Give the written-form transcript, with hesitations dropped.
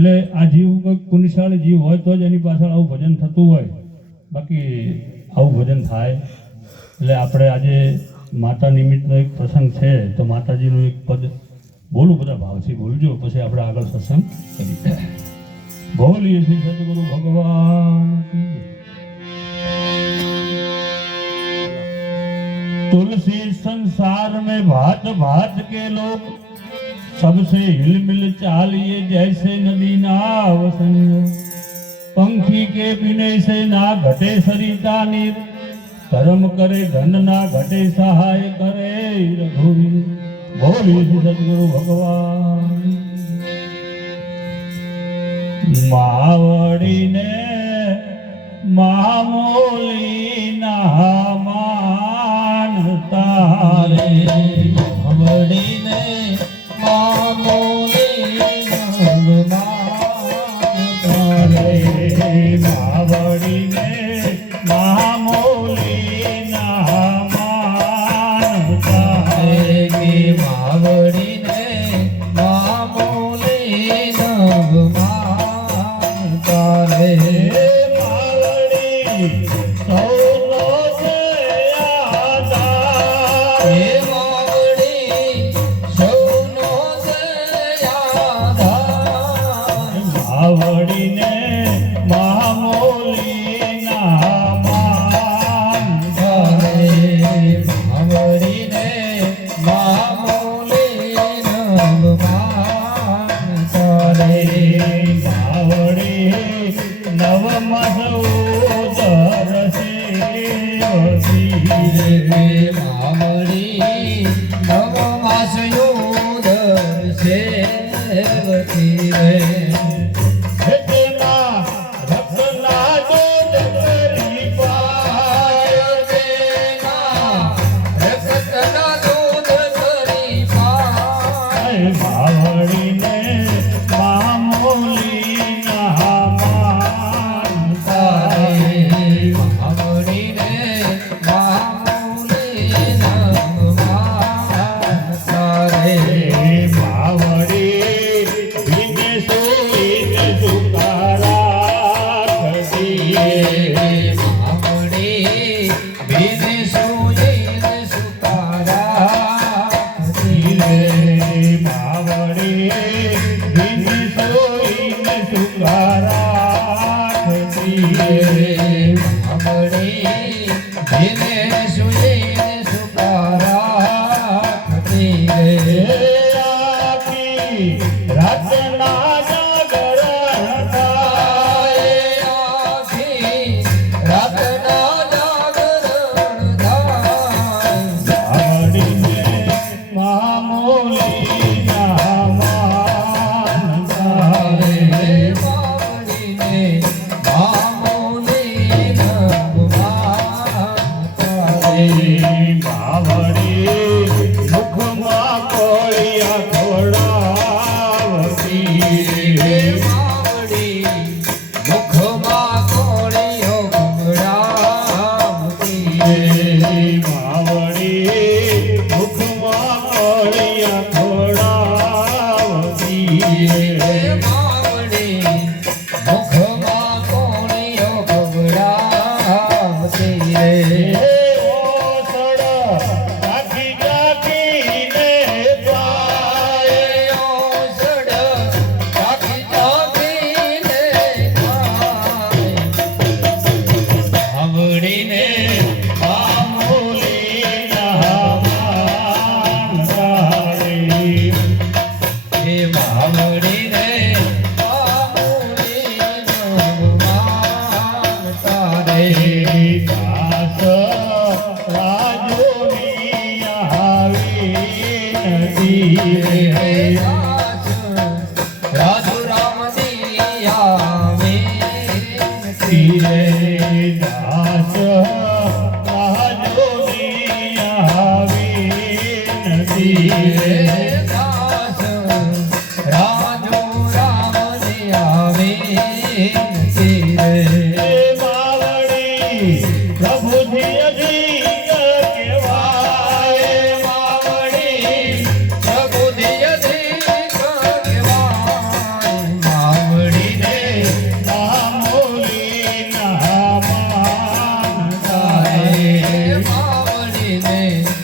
એટલે આ જીવ કંઈક પુનિશાળી જીવ હોય તો જ એની પાછળ આવું ભજન થતું હોય, બાકી આવું ભજન થાય. એટલે આપણે આજે માતા નિમિત્તનો એક પ્રસંગ છે તો માતાજીનું એક પદ બોલું, બધા ભાવથી બોલજો, પછી આપણે આગળ સત્સંગ કરીએ. બોલીએ શ્રી સદગુરુ ભગવાન કી જય. तुलसी संसार में भात भात के लोग सबसे हिल मिल चालिए जैसे नदी नावसन. पंखी के बिने से ना घटे सरिता नीर, कर्म करे धन ना घटे सहाय करे रघुवीर. बोलिए सदगुरु भगवान. मावड़ी ने मामोली ना तारे, માવડીને મામોલી તારે, માવડીને મામોલી નામાન તારે, માવડીને મામોલી નવમાન તારે. માવડી સૌનો છે આધાર, માવડીને મામોલી નામાન તારે, માવડીને મામોલી નવમાન તારે. માવડી નવમસ ઉદર સેવતી, માવડી નવમાસ ઉદર સેવતી રે. માવડીને મામોલી નામાન તારે, માવડીને મામોલી નવમાન તારે. માવડી ભીને સુઈને સુકારા થતી, માવડી ભીને સુઈને સુકારા થતી રે. માવડી ભીને સુઈને સુકારા થતી, માવડી ભીને સુઈને સુકારા થતી રે. આખી રાતના જાગરણ થાય, આખી રાતના જાગરણ થાય. માવડીને મામોલી નામાન તારે, માવડીને મામોલી નવમાન તારે. માવડી મુખમાં કોળિયા ખવડાવતી, માવડી મુખમાં કોળીઓ ઘુમડાવતી. માવડી મુખમાં કોળિયા ખવડાવતી, માવડી મુખમાં કોળીઓ ઘુમડાવતી. ઓસડ રાખી રાખીને પાય, ઓસડ રાખી રાખીને ખાય. માવડીને મામોલી નામાન તારે, હે માવડીને મામોલી નવમાન તારે. દાસ રાજોની આવી નથી રે, રાજુ રામની આવે તીરે દાસ રાજોની આવી નથી રે. દાસ રાજુ રે